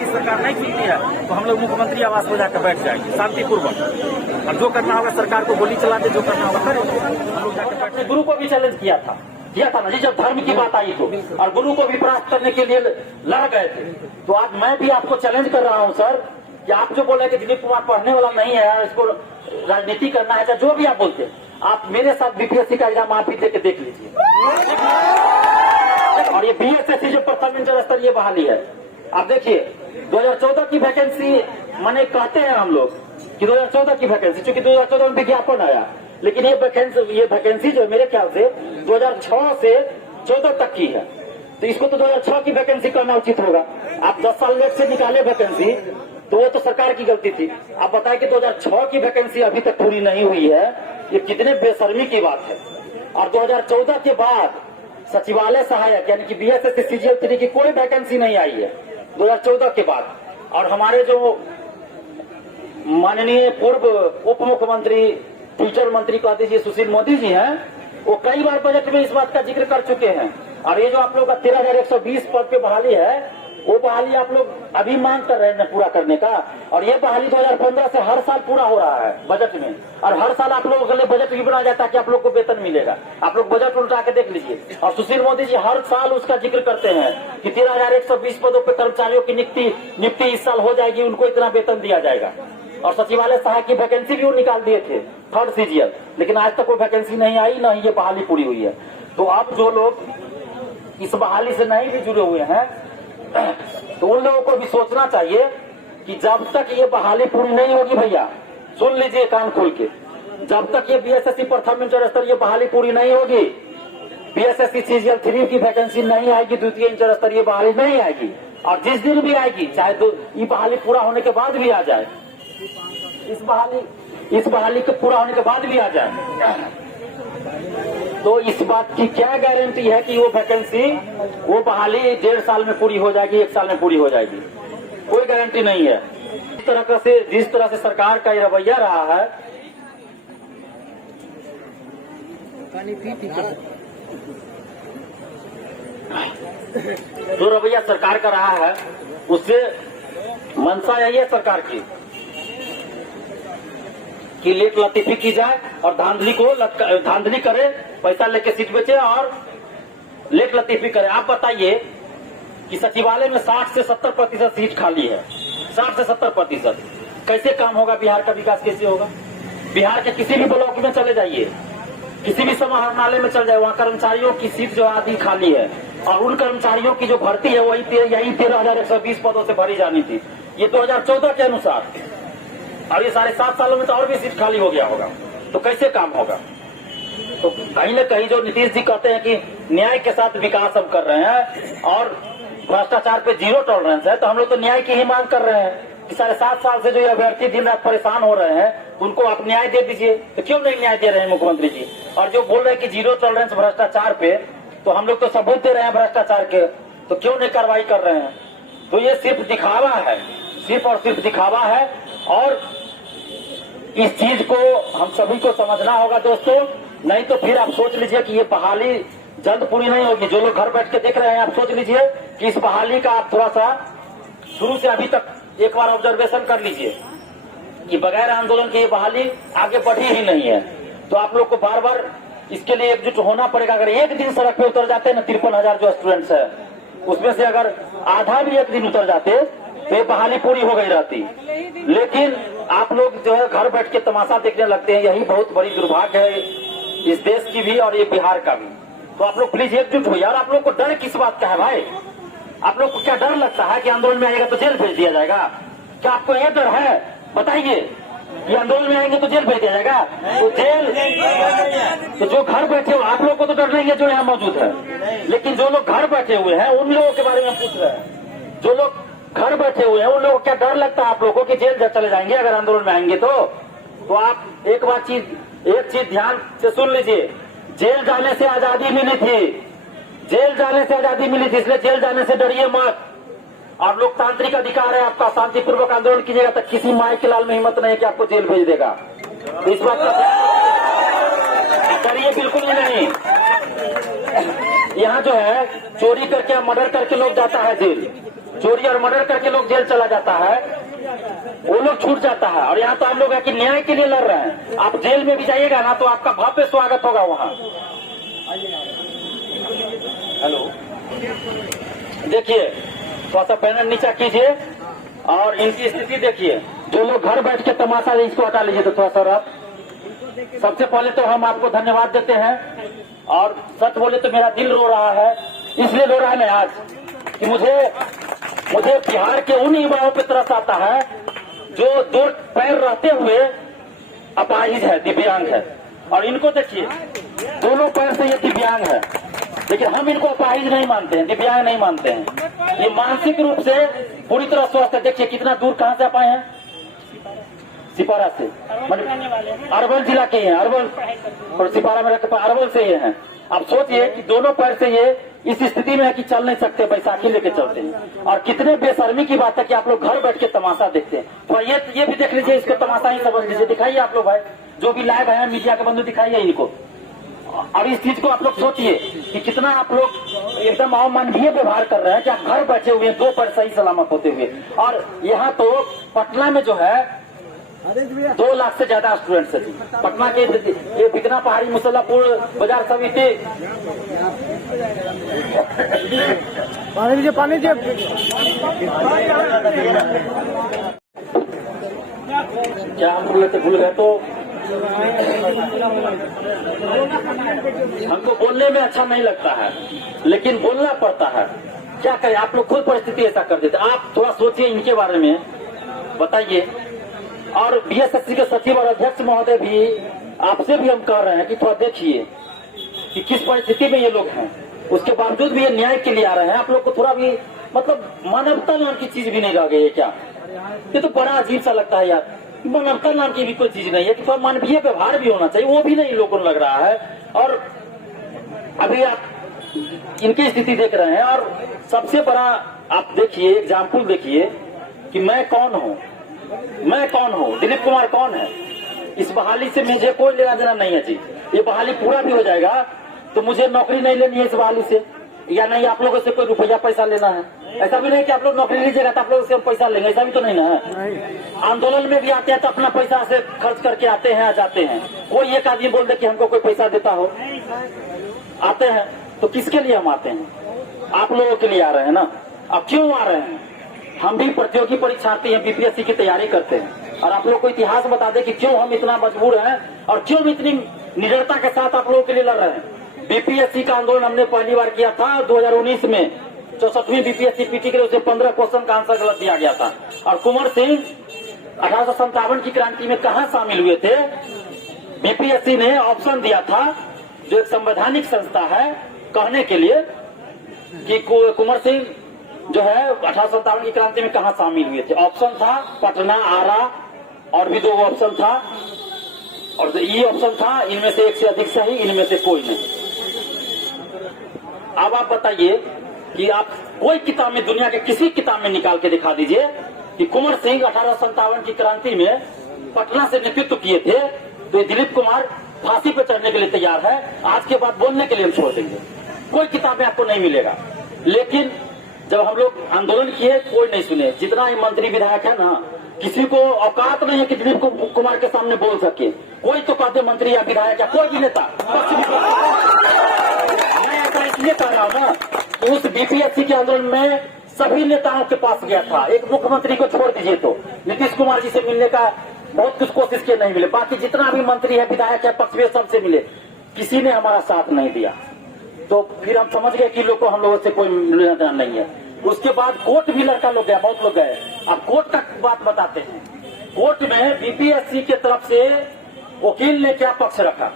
की सरकार नहीं सुनती है तो हम लोग मुख्यमंत्री आवास में जाकर बैठ जाएंगे शांतिपूर्वक। और जो करना होगा सरकार को गोली चला दे, जो करना होगा करेंगे। हम लोग जाकर बैठे। गुरु को भी चैलेंज किया था ना जी, जब धर्म की बात आई तो, और गुरु को भी परास्त करने के लिए लड़ गए थे। तो आज मैं भी आपको चैलेंज कर रहा हूं सर, कि आप जो बोले कि दिलीप कुमार पढ़ने वाला नहीं है, इसको राजनीति करना है, जो भी आप बोलते हैं, आप मेरे साथ बीपीएससी का एग्जाम आप भी देके देख लीजिए। और ये बीएसएससी जो प्रथम इंटर स्तरीय बहाली है, आप देखिए 2014 की वैकेंसी, माने कहते हैं हम लोग कि 2014 की वैकेंसी, चूंकि 2014 में विज्ञापन आया, लेकिन ये वैकेंसी जो मेरे ख्याल से 2006 से 14 तक की है, तो इसको तो 2006 की वैकेंसी करना उचित होगा। आप 10 साल लेट से निकाले वैकेंसी, तो वो तो सरकार की गलती थी। आप बताएं कि 2006 की वैकेंसी अभी तक पूरी नहीं हुई है, ये कितने बेशर्मी की बात है। और 2014 के बाद सचिवालय सहायक यानी कि बीएसएससी सीजीएल 3 की कोई वैकेंसी नहीं आई है 2014 के बाद। और हमारे जो माननीय पूर्व उप मुख्यमंत्री फ्यूचर मंत्री कहते जी सुशील मोदी जी हैं, वो कई बार बजट में इस बात का जिक्र कर चुके हैं। और ये जो आप लोग का 13,120 पद पे बहाली है, वो बहाली आप लोग अभी मांग कर रहे हैं पूरा करने का। और ये बहाली 2015 से हर साल पूरा हो रहा है बजट में, और हर साल आप लोगों के लिए बजट भी बनाया जाता है कि आप लोग को वेतन मिलेगा। आप लोग बजट उल्टा के देख लीजिए। और सुशील मोदी जी हर साल उसका जिक्र करते हैं कि 13,120 पदों पर कर्मचारियों की नियुक्ति इस साल हो जाएगी, उनको इतना वेतन दिया जाएगा। और सचिवालय सहायक की वैकेंसी भी वो निकाल दिए थे 3rd सीजीएल, लेकिन आज तक कोई वैकेंसी नहीं आई, न ही ये बहाली पूरी हुई है। तो अब जो लोग इस बहाली से नहीं भी जुड़े हुए हैं, तो उन लोगों को भी सोचना चाहिए कि जब तक ये बहाली पूरी नहीं होगी, भैया सुन लीजिए कान खोल के, जब तक ये बीएसएससी प्रथम इंटर स्तरीय बहाली पूरी नहीं होगी, बीएसएससी सीजीएल 3 की वैकेंसी नहीं आएगी, द्वितीय इंटर स्तरीय बहाली नहीं आएगी। और जिस दिन भी आएगी, चाहे ये बहाली पूरा होने के बाद भी आ जाए, इस बहाली के पूरा होने के बाद भी आ जाए, तो इस बात की क्या गारंटी है कि वो वैकेंसी, वो बहाली 1.5 साल में पूरी हो जाएगी, 1 साल में पूरी हो जाएगी? कोई गारंटी नहीं है। जिस तरह से सरकार का ये रवैया रहा है, जो रवैया सरकार का रहा है, उससे मंशा यही है सरकार की कि लेट लतीफी की जाए और धांधली करे, पैसा लेके सीट बेचे और लेट लतीफी करे। आप बताइए कि सचिवालय में 60 से 70% सीट खाली है, 60 से 70%। कैसे काम होगा? बिहार का विकास कैसे होगा? बिहार के किसी भी ब्लॉक में चले जाइए, किसी भी समाहरणालय में चल जाए, वहाँ कर्मचारियों की सीट जो आधी खाली है, और उन कर्मचारियों की जो भर्ती है वही 13,120 पदों से भरी जानी थी, ये 2014 के अनुसार। और ये 7.5 सालों में तो और भी सीट खाली हो गया होगा, तो कैसे काम होगा? तो कहीं न कहीं जो नीतीश जी कहते हैं कि न्याय के साथ विकास हम कर रहे हैं और भ्रष्टाचार पे 0 टॉलरेंस है, तो हम लोग तो न्याय की ही मांग कर रहे हैं कि 7.5 साल से जो अभ्यर्थी दिन रात परेशान हो रहे हैं, उनको आप न्याय दे दीजिए। तो क्यों नहीं न्याय दे रहे हैं मुख्यमंत्री जी? और जो बोल रहे हैं कि 0 टॉलरेंस भ्रष्टाचार पे, तो हम लोग तो सबूत दे रहे हैं भ्रष्टाचार के, तो क्यों नहीं कार्रवाई कर रहे हैं? तो ये सिर्फ दिखावा है, सिर्फ और सिर्फ दिखावा है। और इस चीज को हम सभी को समझना होगा दोस्तों, नहीं तो फिर आप सोच लीजिए कि ये बहाली जल्द पूरी नहीं होगी। जो लोग घर बैठ के देख रहे हैं, आप सोच लीजिए कि इस बहाली का आप थोड़ा सा शुरू से अभी तक एक बार ऑब्जर्वेशन कर लीजिए कि बगैर आंदोलन की ये बहाली आगे बढ़ी ही नहीं है। तो आप लोग को बार बार इसके लिए एकजुट होना पड़ेगा। अगर एक दिन सड़क पे उतर जाते ना 53,000 जो स्टूडेंट्स है, उसमें से अगर आधा भी एक दिन उतर जाते तो ये बहाली पूरी हो गई रहती। लेकिन आप लोग जो है घर बैठ के तमाशा देखने लगते हैं, यही बहुत बड़ी दुर्भाग्य है इस देश की भी और ये बिहार का भी। तो आप लोग प्लीज एकजुट हो यार। आप लोग को डर किस बात का है भाई? आप लोग को क्या डर लगता है कि आंदोलन में आएगा तो जेल भेज दिया जाएगा? क्या आपको ये डर है? बताइए, ये आंदोलन में आएंगे तो जेल भेज दिया जाएगा? तो जेल, तो जो घर बैठे हो आप लोग को तो डर नहीं है जो यहाँ मौजूद है, लेकिन जो लोग घर बैठे हुए हैं उन लोगों के बारे में पूछ रहे हैं। जो लोग घर बैठे हुए हैं उन लोगों को क्या डर लगता है आप लोगों को कि जेल चले जाएंगे अगर आंदोलन में आएंगे? तो आप एक चीज ध्यान से सुन लीजिए, जेल जाने से आजादी मिली थी, जेल जाने से आजादी मिली थी, इसलिए जेल जाने से डरिए मत। और लोकतांत्रिक अधिकार है आपका, शांतिपूर्वक आंदोलन कीजिएगा, तक किसी माई के लाल में हिम्मत नहीं है कि आपको जेल भेज देगा। तो इस बात का डरिए बिल्कुल भी नहीं। यहाँ जो है चोरी करके मर्डर करके लोग जाता है जेल, चोरी और मर्डर करके लोग जेल चला जाता है, वो लोग छूट जाता है। और यहाँ तो आप लोग है कि न्याय के लिए लड़ रहे हैं। आप जेल में भी जाइएगा ना तो आपका भव्य स्वागत होगा वहाँ। हेलो, देखिए थोड़ा सा पैनल नीचा कीजिए और इनकी स्थिति देखिए। जो लोग घर बैठ के तमाशा इसको हटा लीजिए तो थोड़ा सा रात। सबसे पहले तो हम आपको धन्यवाद देते हैं और सच बोले तो मेरा दिल रो रहा है। इसलिए रो रहा है मैं आज कि मुझे बिहार के उन युवाओं पे तरस आता है जो दो पैर रहते हुए अपाहिज है, दिव्यांग है। और इनको देखिए दोनों पैर से ये दिव्यांग है, लेकिन हम इनको अपाहिज नहीं मानते हैं, दिव्यांग नहीं मानते हैं। ये मानसिक रूप से पूरी तरह स्वस्थ है। देखिए कितना दूर कहाँ से आप आए हैं, सिपारा से, अरवल जिला के हैं, अरवल और सिपारा में रहते अरवल से ये हैं। आप सोचिए कि दोनों पैर से ये इस स्थिति में है कि चल नहीं सकते, बैसाखी लेके चलते हैं। और कितने बेशर्मी की बात है कि आप लोग घर बैठ के तमाशा देखते हैं। तो ये भी देख लीजिए, इसको तमाशा ही समझ लीजिए। दिखाइए आप लोग भाई, जो भी लाइव है मीडिया के बंधु, दिखाइए इनको। और इस चीज को आप लोग सोचिए कि कितना आप लोग एकदम अमानवीय व्यवहार कर रहे हैं कि आप घर बैठे हुए दो पैर सही सलामत होते हुए। और यहाँ तो पटना में जो है 2 लाख से ज्यादा स्टूडेंट्स है। पटना के ये बिकना पहाड़ी, मुसल्लापुर बाजार समिति, पानी दीजिए, पानी दीजिए। क्या हम बोले थे, भूल गए तो हमको बोलने में अच्छा नहीं लगता है, लेकिन बोलना पड़ता है। क्या करें, आप लोग खुद परिस्थिति ऐसा कर देते। आप थोड़ा सोचिए इनके बारे में, बताइए। और बीएसएससी के सचिव और अध्यक्ष महोदय भी, आपसे भी हम कह रहे हैं कि थोड़ा देखिए कि किस परिस्थिति में ये लोग हैं। उसके बावजूद भी ये न्याय के लिए आ रहे हैं। आप लोग को थोड़ा भी मतलब मानवता नाम की चीज भी नहीं रह गई है क्या? ये तो बड़ा अजीब सा लगता है यार। मानवता नाम की भी कोई चीज नहीं है कि थोड़ा मानवीय व्यवहार भी होना चाहिए, वो भी नहीं लोगों को लग रहा है। और अभी आप इनकी स्थिति देख रहे हैं। और सबसे बड़ा आप देखिए, एग्जाम्पल देखिए कि मैं कौन हूँ, मैं कौन हूँ, दिलीप कुमार कौन है। इस बहाली से मुझे कोई लेना देना नहीं है जी। ये बहाली पूरा भी हो जाएगा तो मुझे नौकरी नहीं लेनी है इस बहाली से, या नहीं आप लोगों से कोई रुपया पैसा लेना है। ऐसा भी नहीं कि आप लोग नौकरी लीजिएगा तो आप लोगों से हम पैसा लेंगे, ऐसा भी तो नहीं ना है। आंदोलन में भी आते हैं तो अपना पैसा से खर्च करके आते हैं, जाते हैं। कोई एक आदमी बोल दे कि हमको कोई पैसा देता हो, आते हैं। तो किसके लिए हम आते हैं? आप लोगों के लिए आ रहे हैं ना। अब क्यों आ रहे हैं? हम भी प्रतियोगी परीक्षार्थी हैं, बीपीएससी की तैयारी करते हैं। और आप लोग को इतिहास बता दें कि क्यों हम इतना मजबूर हैं और क्यों इतनी निडरता के साथ आप लोगों के लिए लड़ रहे हैं। बीपीएससी का आंदोलन हमने पहली बार किया था 2019 में, 64वीं बीपीएससी पीटी के लिए। उसे 15 क्वेश्चन का आंसर गलत दिया गया था। और कुंवर सिंह 1857 की क्रांति में कहाँ शामिल हुए थे? बीपीएससी ने ऑप्शन दिया था, जो एक संवैधानिक संस्था है, कहने के लिए कि कुंवर सिंह जो है 1857 की क्रांति में कहाँ शामिल हुए थे। ऑप्शन था पटना, आरा, और भी 2 ऑप्शन था, और ये ऑप्शन था। इनमें से एक से अधिक सही, इनमें से कोई नहीं। अब आप बताइए कि आप कोई किताब में, दुनिया के किसी किताब में निकाल के दिखा दीजिए कि कुंवर सिंह 1857 की क्रांति में पटना से नेतृत्व किए थे। तो ये दिलीप कुमार फांसी पे चढ़ने के लिए तैयार है, आज के बाद बोलने के लिए हम छोड़ देंगे। कोई किताब में आपको नहीं मिलेगा। लेकिन जब हम लोग आंदोलन किए, कोई नहीं सुने। जितना ही मंत्री विधायक है ना, किसी को औकात नहीं है कि दिलीप कुमार के सामने बोल सके। कोई तो कहते मंत्री या विधायक या कोई भी नेता, मैं ऐसा इसलिए कह रहा हूँ ना, तो उस बीपीएससी के आंदोलन में सभी नेताओं के पास गया था। एक मुख्यमंत्री को छोड़ दीजिए तो नीतीश कुमार जी से मिलने का बहुत कुछ कोशिश किए, नहीं मिले। बाकी जितना भी मंत्री है, विधायक है, पक्ष में, सबसे मिले, किसी ने हमारा साथ नहीं दिया। तो फिर हम समझ गए कि लोग को हम लोगों से कोई लेना देना नहीं है। उसके बाद कोर्ट भी लड़का लोग गया, बहुत लोग गए। अब कोर्ट का बात बताते हैं। कोर्ट में बीपीएससी के तरफ से वकील ने क्या पक्ष रखा,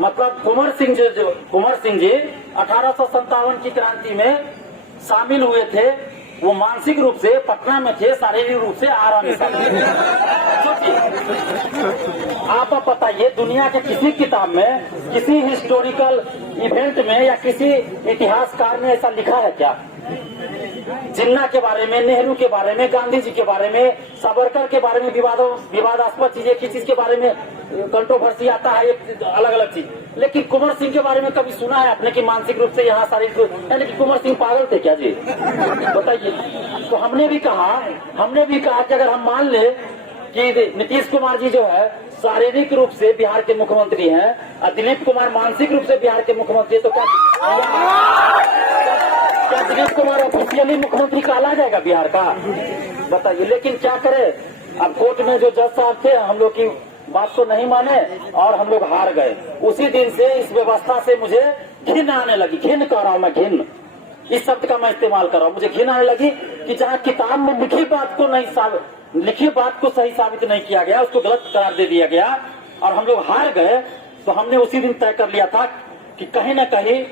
मतलब कुंवर सिंह जी 1857 की क्रांति में शामिल हुए थे। वो मानसिक रूप से पटना में थे, शारीरिक रूप से आरा में। आप बताइए, दुनिया के किसी किताब में, किसी हिस्टोरिकल इवेंट में या किसी इतिहासकार ने ऐसा लिखा है क्या? जिन्ना के बारे में, नेहरू के बारे में, गांधी जी के बारे में, सावरकर के बारे में विवादास्पद चीज, एक ही चीज के बारे में कंट्रोवर्सी आता है, एक अलग अलग चीज। लेकिन कुंवर सिंह के बारे में कभी सुना है आपने कि मानसिक रूप से यहाँ शारीरिक, यानी कि कुंवर सिंह पागल थे क्या जी? बताइए। तो हमने भी कहा कि अगर हम मान ले कि नीतीश कुमार जी जो है शारीरिक रूप से बिहार के मुख्यमंत्री हैं और दिलीप कुमार मानसिक रूप से बिहार के मुख्यमंत्री है, तो क्या दिलीप कुमार ऑफिशियली मुख्यमंत्री कहला जाएगा बिहार का? बताइए। लेकिन क्या करे, अब कोर्ट में जो जज साहब थे हम लोग की बात को नहीं माने और हम लोग हार गए। उसी दिन से इस व्यवस्था से मुझे घिन आने लगी। घिन कर रहा हूं मैं, घिन इस शब्द का मैं इस्तेमाल कर रहा हूं। मुझे घिन आने लगी कि जहां किताब में लिखी बात को सही साबित नहीं किया गया, उसको गलत करार दे दिया गया और हम लोग हार गए। तो हमने उसी दिन तय कर लिया था कि कहीं न कहीं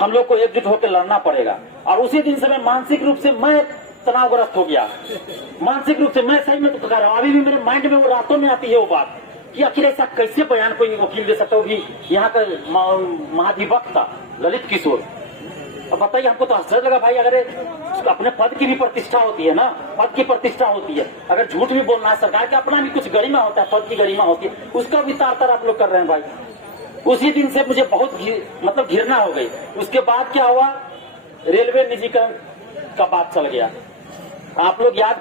हम लोग को एकजुट होकर लड़ना पड़ेगा। और उसी दिन से मैं मानसिक रूप से मैं तनावग्रस्त हो गया। मानसिक रूप से मैं सही में तो कर रहा हूँ। अभी भी मेरे माइंड में वो रातों में आती है वो बात कि आखिर ऐसा कैसे बयान कोई वकील दे सकता हो भी यहाँ का महाधिवक्ता ललित किशोर। अब बताइए, हमको तो आश्चर्य लगा भाई, अगर अपने पद की भी प्रतिष्ठा होती है ना, पद की प्रतिष्ठा होती है, अगर झूठ भी बोलना है, सरकार का अपना भी कुछ गरिमा होता है, पद की गरिमा होती है, उसका भी तार आप लोग कर रहे हैं भाई। उसी दिन से मुझे बहुत घृणा हो गई। उसके बाद क्या हुआ, रेलवे निजीकरण का बात चल गया। आप लोग याद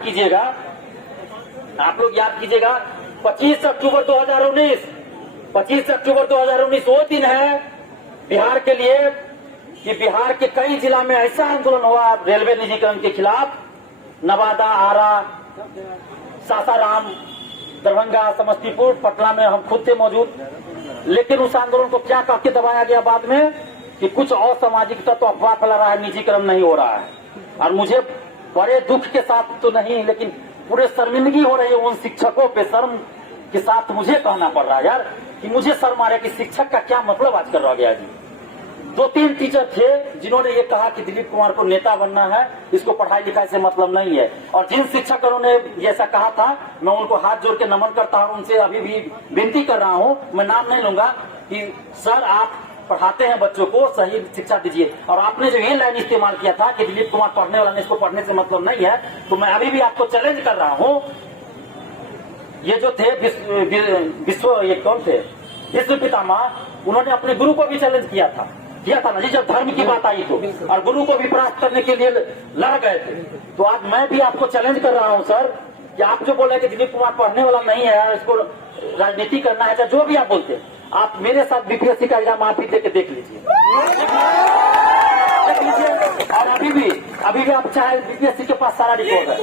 कीजिएगा 25 अक्टूबर 2019 वो दिन है बिहार के लिए कि बिहार के कई जिला में ऐसा आंदोलन हुआ रेलवे निजीकरण के खिलाफ। नवादा, आरा, सासाराम, दरभंगा, समस्तीपुर, पटना में हम खुद थे मौजूद। लेकिन उस आंदोलन को क्या कह के दबाया गया बाद में कि कुछ असामाजिक तत्व अफवाह फैला रहा है, निजीकरण नहीं हो रहा है। और मुझे बड़े दुख के साथ तो नहीं, लेकिन पूरे शर्मिंदगी हो रही है उन शिक्षकों पे। शर्म के साथ मुझे कहना पड़ रहा है यार कि मुझे शर्म आ रहा है कि शिक्षक का क्या मतलब आजकल रह गया जी। 2-3 टीचर थे जिन्होंने ये कहा कि दिलीप कुमार को नेता बनना है, इसको पढ़ाई लिखाई से मतलब नहीं है। और जिन शिक्षकों ने जैसा कहा था, मैं उनको हाथ जोड़ के नमन करता हूं, उनसे अभी भी विनती कर रहा हूं, मैं नाम नहीं लूंगा, कि सर आप पढ़ाते हैं बच्चों को, सही शिक्षा दीजिए। और आपने जो ये लाइन इस्तेमाल किया था कि दिलीप कुमार पढ़ने वाला ने, इसको पढ़ने से मतलब नहीं है, तो मैं अभी भी आपको चैलेंज कर रहा हूं। ये जो थे ये कौन थे, विश्व पितामह, उन्होंने अपने गुरु को भी चैलेंज किया था ना जी, जब धर्म की बात आई तो, और गुरु को भी परास्त करने के लिए लड़ गए थे। तो आज मैं भी आपको चैलेंज कर रहा हूं सर, कि आप जो बोले कि दिलीप कुमार पढ़ने वाला नहीं है, इसको राजनीति करना है, जो भी आप बोलते, आप मेरे साथ बीपीएससी का एग्जाम आप भी देख लीजिए। और अभी भी आप चाहे बीपीएससी के पास सारा रिकॉर्ड है,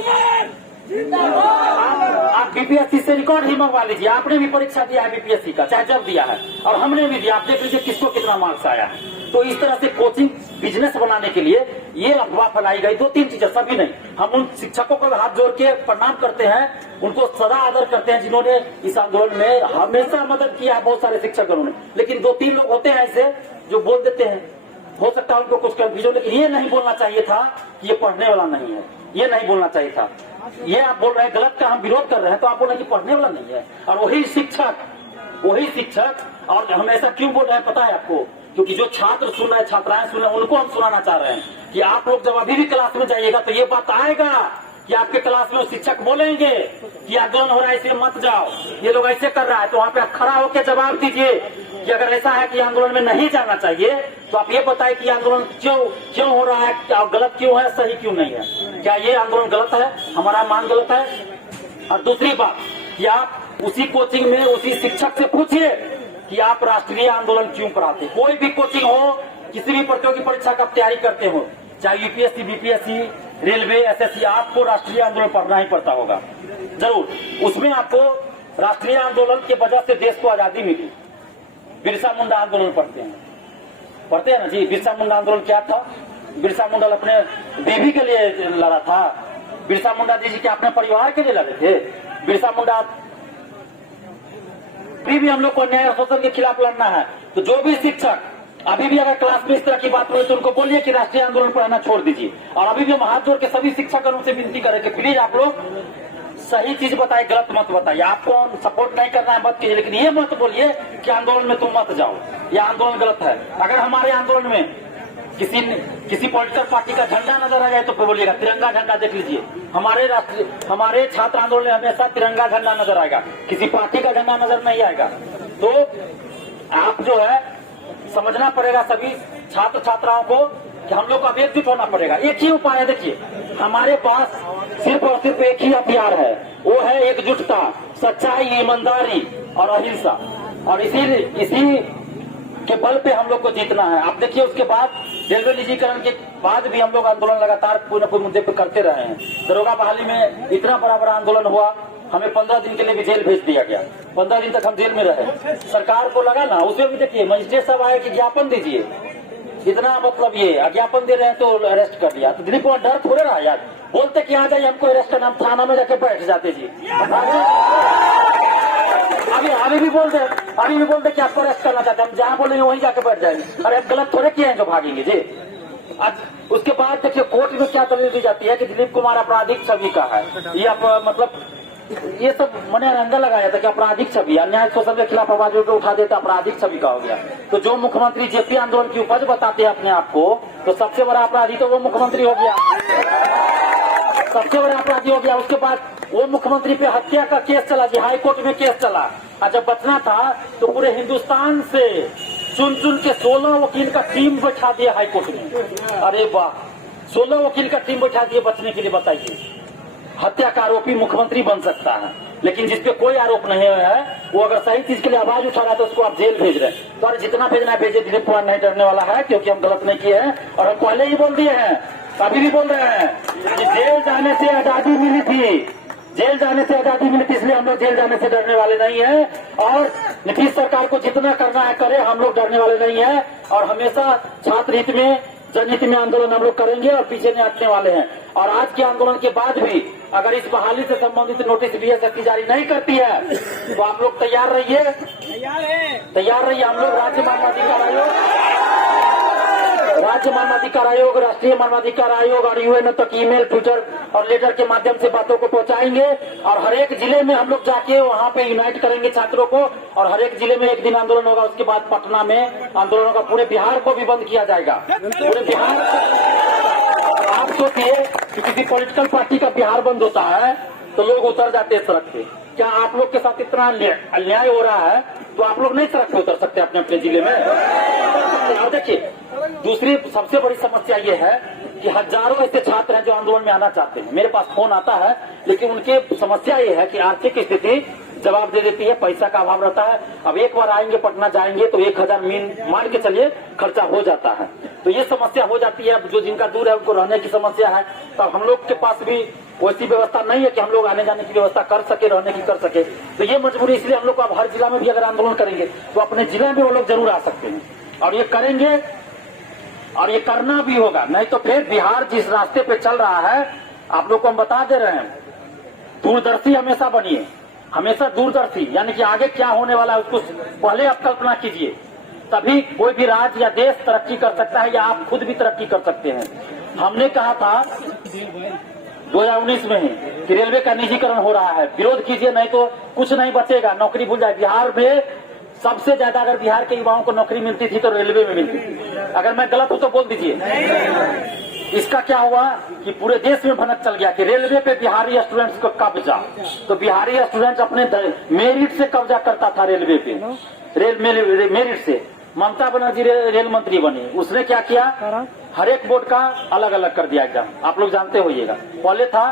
आप बीपीएससी से रिकॉर्ड ही मंगवा लीजिए। आपने भी परीक्षा दिया है बीपीएससी का, चाहे जब दिया है, और हमने भी दिया। आप देख लीजिए किसको कितना मार्क्स आया है। तो इस तरह से कोचिंग बिजनेस बनाने के लिए ये अफवाह फैलाई गई। 2-3 टीचर, सभी नहीं। हम उन शिक्षकों को हाथ जोड़ के प्रणाम करते हैं, उनको सदा आदर करते हैं जिन्होंने इस आंदोलन में हमेशा मदद किया है। बहुत सारे शिक्षकों ने, लेकिन 2-3 लोग होते हैं ऐसे जो बोल देते हैं, हो सकता है उनको कुछ कंफ्यूजन, लेकिन ये नहीं बोलना चाहिए था कि ये पढ़ने वाला नहीं है, ये नहीं बोलना चाहिए था। ये आप बोल रहे हैं गलत का, हम विरोध कर रहे हैं, तो आप बोल रहे हैं कि पढ़ने वाला नहीं है। और वही शिक्षक, और हम ऐसा क्यों बोल रहे हैं पता है आपको? क्योंकि जो छात्र सुन रहे हैं, छात्राएं सुन रहे हैं, उनको हम सुनाना चाह रहे हैं कि आप लोग जब अभी भी क्लास में जाइएगा तो ये बात आएगा कि आपके क्लास में शिक्षक बोलेंगे कि आंदोलन हो रहा है इसलिए मत जाओ, ये लोग ऐसे कर रहा है। तो वहाँ पे आप खड़ा होकर जवाब दीजिए कि अगर ऐसा है कि आंदोलन में नहीं जाना चाहिए, तो आप ये बताइए कि आंदोलन क्यों हो रहा है, क्या गलत क्यों है, सही क्यों नहीं है, क्या ये आंदोलन गलत है, हमारा मान गलत है। और दूसरी बात कि आप उसी कोचिंग में उसी शिक्षक से पूछिए कि आप राष्ट्रीय आंदोलन क्यों पढ़ाते। कोई भी कोचिंग हो, किसी भी प्रतियोगी परीक्षा का तैयारी करते हो, चाहे यूपीएससी, बीपीएससी, रेलवे, एसएससी, आपको राष्ट्रीय आंदोलन पढ़ना ही पड़ता होगा जरूर। उसमें आपको राष्ट्रीय आंदोलन की वजह से देश को आजादी मिली। बिरसा मुंडा आंदोलन पढ़ते हैं ना जी। बिरसा मुंडा आंदोलन क्या था? बिरसा मुंडा अपने बीवी के लिए लड़ा था। बिरसा मुंडा जी के अपने परिवार के लिए लड़े थे। बिरसा मुंडा भी हम लोग को न्याय और शोषण के खिलाफ लड़ना है। तो जो भी शिक्षक अभी भी अगर क्लास में इस तरह की बात हो तो उनको बोलिए कि राष्ट्रीय आंदोलन पढ़ाना छोड़ दीजिए। और अभी भी हम हाथ जोड़ के सभी शिक्षकों से विनती करें कि प्लीज आप लोग सही चीज बताइए, गलत मत बताइए। आपको सपोर्ट नहीं करना है मत कीजिए, लेकिन ये मत बोलिए कि आंदोलन में तुम मत जाओ, यह आंदोलन गलत है। अगर हमारे आंदोलन में किसी पॉलिटिकल पार्टी का झंडा नजर आ जाए तो बोलिएगा तिरंगा झंडा देख लीजिए। हमारे छात्र आंदोलन में हमेशा तिरंगा झंडा नजर आएगा, किसी पार्टी का झंडा नजर नहीं आएगा। तो आप जो है समझना पड़ेगा सभी छात्र छात्राओं को कि हम लोग को अब एकजुट होना पड़ेगा। एक ही उपाय है, देखिए हमारे पास सिर्फ और सिर्फ एक ही हथियार है, वो है एकजुटता, सच्चाई, ईमानदारी और अहिंसा। और इसी के बल पे हम लोग को जीतना है। आप देखिए उसके बाद रेलवे निजीकरण के बाद भी हम लोग आंदोलन लगातार कोई न कोई मुद्दे पे करते रहे हैं। दरोगा बहाली में इतना बड़ा आंदोलन हुआ, हमें 15 दिन के लिए भी जेल भेज दिया गया। 15 दिन तक हम जेल में रहे। सरकार को लगा ना, उसमें भी देखिए मजिस्ट्रेट साहब आए कि ज्ञापन दीजिए, इतना मतलब ये ज्ञापन दे रहे हैं तो अरेस्ट कर दिया। तो दिलीप कुमार डर थोड़े रहा यार, बोलते कि आ जाइए हमको अरेस्ट करना, हम थाना में जाके बैठ जाते जी। अभी भी बोलते कि आपको अरेस्ट करना चाहते हैं, हम जहाँ बोलेंगे वहीं जाके बैठ जाएंगे। अरे आप गलत थोड़े किए हैं जो भागेंगे जी। आज उसके बाद देखिए कोर्ट में क्या दलील दी जाती है कि दिलीप कुमार आपराधिक छवि का है। ये आप मतलब ये सब मैंने रंगा लगाया था कि आपराधिक छवि, अन्याय शोषण के खिलाफ आवाज उठा देता आपराधिक छवि का हो गया। तो जो मुख्यमंत्री जेपी आंदोलन की उपज बताते हैं अपने आप को, तो सबसे बड़ा अपराधी तो वो मुख्यमंत्री हो गया, सबसे बड़ा अपराधी हो गया। उसके बाद वो मुख्यमंत्री पे हत्या का केस चला जी, हाई कोर्ट में केस चला। और जब बचना था तो पूरे हिंदुस्तान से चुन के 16 वकील का टीम बैठा दिया हाई कोर्ट में। अरे वाह, 16 वकील का टीम बैठा दिया बचने के लिए। बताइए, हत्या का आरोपी मुख्यमंत्री बन सकता है, लेकिन जिसपे कोई आरोप नहीं है वो अगर सही चीज के लिए आवाज उठा रहा है तो उसको आप जेल भेज रहे हैं। तो जितना भेजना है भेजे, दिलीप कुमार नहीं डरने वाला है, क्योंकि हम गलत नहीं किए हैं। और हम पहले ही बोल दिए हैं, अभी भी बोल रहे हैं कि जेल जाने से आजादी मिली थी, जेल जाने से आजादी मिली थी, इसलिए हम लोग जेल जाने से डरने वाले नहीं है। और नीतीश सरकार को जितना करना है करे, हम लोग डरने वाले नहीं है। और हमेशा छात्र हित में, जनहित में आंदोलन हम लोग करेंगे और पीछे नहीं हटने वाले हैं। और आज के आंदोलन के बाद भी अगर इस बहाली से संबंधित नोटिस बीएसएफसी जारी नहीं करती है तो आप लोग तैयार रहिए। हम लोग राज्य मानवाधिकार आयोग, राष्ट्रीय मानवाधिकार आयोग और यूएन तक ईमेल, ट्विटर और लेटर के माध्यम से बातों को पहुंचाएंगे। और हर एक जिले में हम लोग जाके वहां पे यूनाइट करेंगे छात्रों को। और हर एक जिले में एक दिन आंदोलन होगा। उसके बाद पटना में आंदोलन होगा। पूरे बिहार को भी बंद किया जाएगा, पूरे बिहार। आप सोचिए कि किसी पॉलिटिकल पार्टी का बिहार बंद होता है तो लोग उतर जाते हैं सड़क पे। क्या आप लोग के साथ इतना अन्याय हो रहा है तो आप लोग नहीं सड़क पे उतर सकते अपने अपने जिले में? और देखिए दूसरी सबसे बड़ी समस्या ये है कि हजारों ऐसे छात्र हैं जो आंदोलन में आना चाहते हैं, मेरे पास फोन आता है, लेकिन उनके समस्या ये है कि आर्थिक स्थिति जवाब दे देती है, पैसा का अभाव रहता है। अब एक बार आएंगे पटना जाएंगे तो 1000 मीन मान के चलिए खर्चा हो जाता है। तो ये समस्या हो जाती है। जो जिनका दूर है उनको रहने की समस्या है। तो हम लोग के पास भी वैसी व्यवस्था नहीं है कि हम लोग आने जाने की व्यवस्था कर सके, रहने की कर सके। तो ये मजबूरी, इसलिए हम लोग अब हर जिला में भी अगर आंदोलन करेंगे तो अपने जिले में वो लोग जरूर आ सकते हैं। और ये करेंगे और ये करना भी होगा, नहीं तो फिर बिहार जिस रास्ते पे चल रहा है, आप लोग को हम बता दे रहे हैं, दूरदर्शी हमेशा बनिए, हमेशा दूरदर्शी। यानी कि आगे क्या होने वाला है उसको पहले आप कल्पना कीजिए, तभी कोई भी राज्य या देश तरक्की कर सकता है या आप खुद भी तरक्की कर सकते हैं। हमने कहा था 2019 में ही कि रेलवे का निजीकरण हो रहा है, विरोध कीजिए, नहीं तो कुछ नहीं बचेगा, नौकरी भूल जाए। बिहार में सबसे ज्यादा अगर बिहार के युवाओं को नौकरी मिलती थी तो रेलवे में मिलती थी। अगर मैं गलत हूं तो बोल दीजिए। इसका क्या हुआ कि पूरे देश में भनक चल गया कि रेलवे पे बिहारी स्टूडेंट्स को कब्जा। तो बिहारी स्टूडेंट अपने मेरिट से कब्जा करता था रेलवे पे, मेरिट से। ममता बनर्जी रेल मंत्री बनी, उसने क्या किया, हर एक बोर्ड का अलग अलग कर दिया एग्जाम। आप लोग जानते होइएगा, पहले था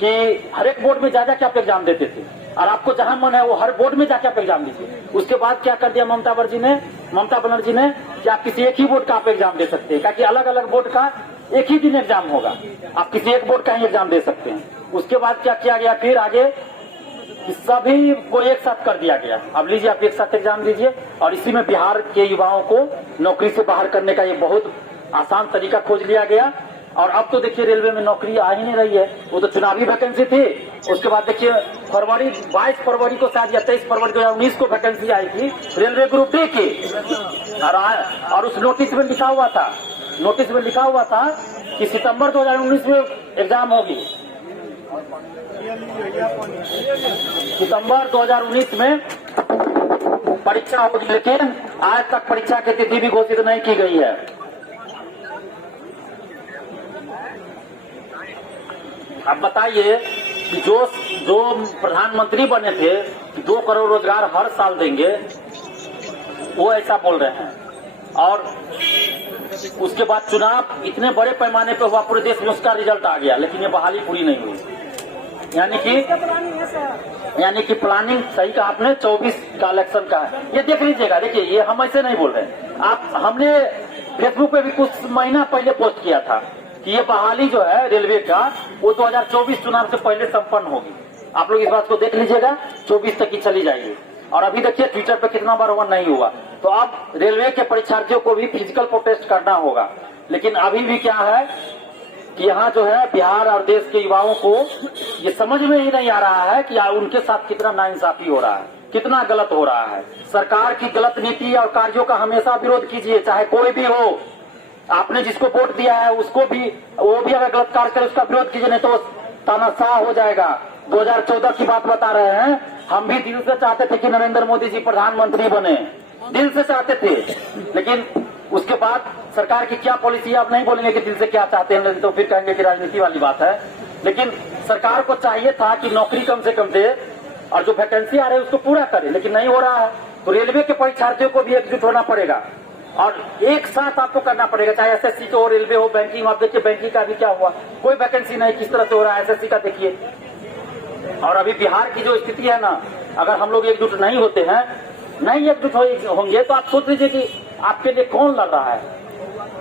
कि हर एक बोर्ड में जाके आप एग्जाम देते थे और आपको जहां मन है वो हर बोर्ड में जाके आप एग्जाम दीजिए। उसके बाद क्या कर दिया ममता बनर्जी ने कि आप किसी एक ही बोर्ड का आप एग्जाम दे सकते हैं, ताकि अलग अलग बोर्ड का एक ही दिन एग्जाम होगा, आप किसी एक बोर्ड का ही एग्जाम दे सकते हैं। उसके बाद क्या किया गया, फिर आगे सभी को एक साथ कर दिया गया, अब लीजिए आप एक साथ एग्जाम दीजिए। और इसी में बिहार के युवाओं को नौकरी से बाहर करने का ये बहुत आसान तरीका खोज लिया गया। और अब तो देखिए रेलवे में नौकरी आ ही नहीं रही है, वो तो चुनावी वैकेंसी थी। उसके बाद देखिए 22 फरवरी को शायद या 23 फरवरी 2019 को वैकेंसी आई थी रेलवे ग्रुप डी की। और उस नोटिस में लिखा हुआ था कि सितंबर 2019 में एग्जाम होगी, सितंबर 2019 में परीक्षा होगी, लेकिन आज तक परीक्षा की तिथि भी घोषित नहीं की गई है। अब बताइए कि जो प्रधानमंत्री बने थे 2 करोड़ रोजगार हर साल देंगे, वो ऐसा बोल रहे हैं। और उसके बाद चुनाव इतने बड़े पैमाने पे हुआ, पूरे देश में उसका रिजल्ट आ गया, लेकिन ये बहाली पूरी नहीं हुई। यानी कि प्लानिंग सही कहा आपने, 24 का इलेक्शन का है। ये देख लीजिएगा, देखिए ये हम ऐसे नहीं बोल रहे। हमने फेसबुक पे भी कुछ महीना पहले पोस्ट किया था कि ये बहाली जो है रेलवे का, वो 2024 चुनाव से पहले संपन्न होगी। आप लोग इस बात को देख लीजिएगा, 24 तक की चली जाएगी। और अभी देखिए ट्विटर पे कितना बार हुआ, नहीं हुआ। तो अब रेलवे के परीक्षार्थियों को भी फिजिकल प्रोटेस्ट करना होगा। लेकिन अभी भी क्या है कि यहाँ जो है बिहार और देश के युवाओं को ये समझ में ही नहीं आ रहा है कि उनके साथ कितना नाइंसाफी हो रहा है, कितना गलत हो रहा है। सरकार की गलत नीति और कार्यों का हमेशा विरोध कीजिए, चाहे कोई भी हो। आपने जिसको वोट दिया है उसको भी, वो भी अगर गलत कार्य करे उसका विरोध कीजिए, नहीं तो तानाशाह हो जाएगा। 2014 की बात बता रहे हैं, हम भी दिल से चाहते थे कि नरेंद्र मोदी जी प्रधानमंत्री बने, दिल से चाहते थे। लेकिन उसके बाद सरकार की क्या पॉलिसी है, आप नहीं बोलेंगे कि दिल से क्या चाहते हैं, तो फिर कहेंगे कि राजनीति वाली बात है। लेकिन सरकार को चाहिए था कि नौकरी कम से कम दे और जो वैकेंसी आ रही है उसको पूरा करे, लेकिन नहीं हो रहा है। तो रेलवे के परीक्षार्थियों को भी एकजुट होना पड़ेगा और एक साथ आपको करना पड़ेगा, चाहे एसएससी को हो, रेलवे हो, बैंकिंग। आप देखिए बैंकिंग का भी क्या हुआ, कोई वैकेंसी नहीं, किस तरह से हो रहा है। एसएससी का देखिए। और अभी बिहार की जो स्थिति है ना, अगर हम लोग एकजुट नहीं होते हैं, नहीं एकजुट होंगे, तो आप सोच लीजिए कि आपके लिए कौन लड़ रहा है।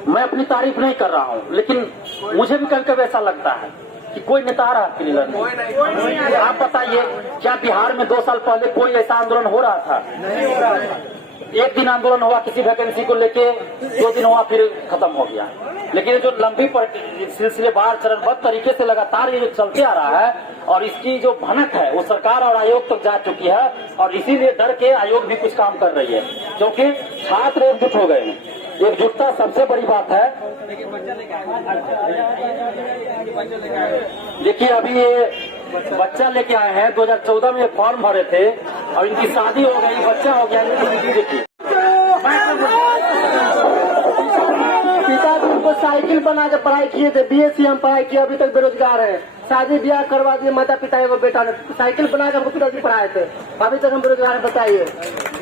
मैं अपनी तारीफ नहीं कर रहा हूँ, लेकिन मुझे भी कभी कभी ऐसा लगता है कि कोई नेता आ रहा है आपके लिए लड़ने। आप बताइए, क्या बिहार में 2 साल पहले कोई ऐसा आंदोलन हो रहा था? नहीं हो रहा है। एक दिन आंदोलन हुआ किसी वैकेंसी को लेके, 2 दिन हुआ, फिर खत्म हो गया। लेकिन जो लंबी सिलसिलेवार चरणबद्ध तरीके से लगातार ये जो चलते आ रहा है, और इसकी जो भनक है वो सरकार और आयोग तक जा चुकी है। और इसीलिए डर के आयोग भी कुछ काम कर रही है, क्योंकि छात्र एकजुट हो गए हैं। एकजुटता सबसे बड़ी बात है। देखिए अभी ये बच्चा लेके आए हैं, 2014 में फॉर्म भरे थे और इनकी शादी हो गई, बच्चा हो गया। देखिए पिताजी उनको साइकिल बना के पढ़ाई किए थे, बीएससी हम पढ़ाई किए, अभी तक बेरोजगार है। शादी ब्याह करवा दिए माता पिता को, बेटा ने साइकिल बना के हमको पिताजी पढ़ाए थे, अभी तक हम बेरोजगार है। बताइए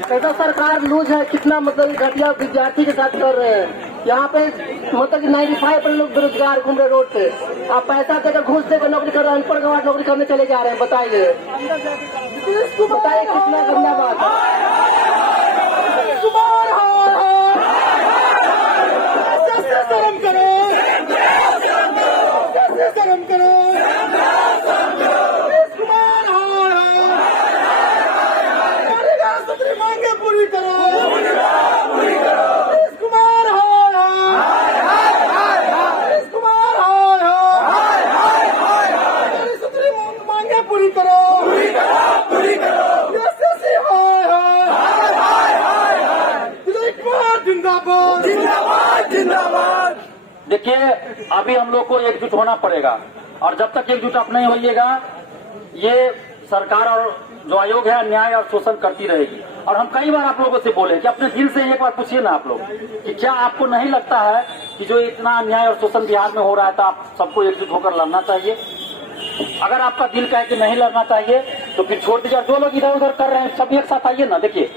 कैसा सरकार लूज है, कितना मतलब घटिया विद्यार्थी के साथ कर रहे हैं। यहाँ पे मतलब 95% लोग बेरोजगार घूम रहे रोड पे। आप पैसा देकर घूस देकर नौकरी कर रहे हैं, अनपढ़ गंवार नौकरी करने चले जा रहे हैं। बताइए कितना गंदा बात है। शर्म करो, शर्म करो। मांगे पूरी करो, कुमार मांगे पूरी करो, जिंदाबाद, जिंदाबाद, जिंदाबाद। देखिए अभी हम लोग को एकजुट होना पड़ेगा, और जब तक एकजुट आप नहीं होइएगा, ये सरकार और जो आयोग है अन्याय और शोषण करती रहेगी। और हम कई बार आप लोगों से बोले कि अपने दिल से एक बार पूछिए ना आप लोग कि क्या आपको नहीं लगता है कि जो इतना अन्याय और शोषण बिहार में हो रहा है, तो आप सबको एकजुट होकर लड़ना चाहिए। अगर आपका दिल कहे कि नहीं लड़ना चाहिए तो फिर छोड़ दीजिए। जो लोग इधर उधर कर रहे हैं सब एक साथ आइए ना। देखिए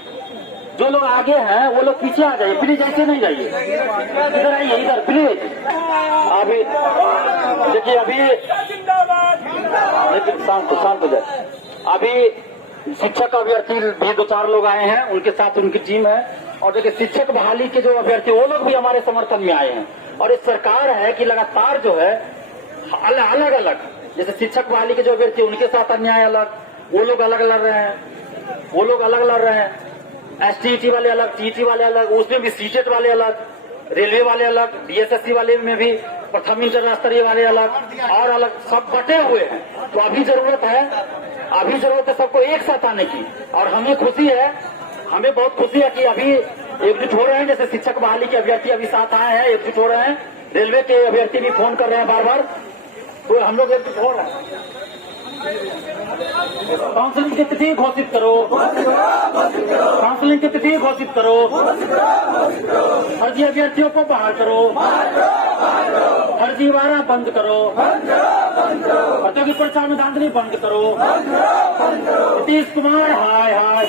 जो लोग आगे हैं वो लोग पीछे आ जाइए, प्लीज ऐसे नहीं जाइए, इधर आइए, इधर प्लीज। अभी देखिए अभी शांत हो जाए। अभी शिक्षक अभ्यर्थी भी 2-4 लोग आए हैं, उनके साथ उनकी टीम है। और देखिए शिक्षक बहाली के जो अभ्यर्थी वो लोग भी हमारे समर्थन में आए हैं। और ये सरकार है कि लगातार जो है अलग अलग, जैसे शिक्षक बहाली के जो अभ्यर्थी उनके साथ अन्याय अलग, वो लोग अलग लड़ रहे हैं, वो लोग अलग लड़ रहे हैं। एसटीईटी वाले अलग, टीईटी वाले अलग, उसमें भी सीटेट वाले अलग, रेलवे वाले अलग, बीएसएससी वाले में भी प्रथम इंटर स्तरीय वाले अलग और अलग, सब बटे हुए हैं। तो अभी जरूरत है सबको एक साथ आने की। और हमें खुशी है, हमें बहुत खुशी है कि अभी एकजुट हो रहे हैं। जैसे शिक्षक बहाली के अभ्यर्थी अभी साथ आए हैं, एकजुट हो रहे हैं। रेलवे के अभ्यर्थी भी फोन कर रहे हैं बार बार, तो हम लोग एकजुट हो रहे हैं। काउंसलिंग की तिथि घोषित करो, काउंसलिंग की तिथि घोषित करो, फर्जी अभ्यर्थियों को बहाल करो। फर्जीवाड़ा बंद करो, प्रतियोगी परीक्षा में धांधली बंद करो। नीतीश कुमार हाय हाय,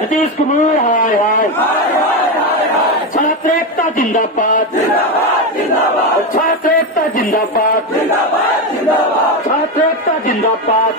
नीतीश कुमार हाय हाय। छात्र एकता जिंदाबाद, छात्र एकता जिंदाबाद, छात्र एकता जिंदाबाद।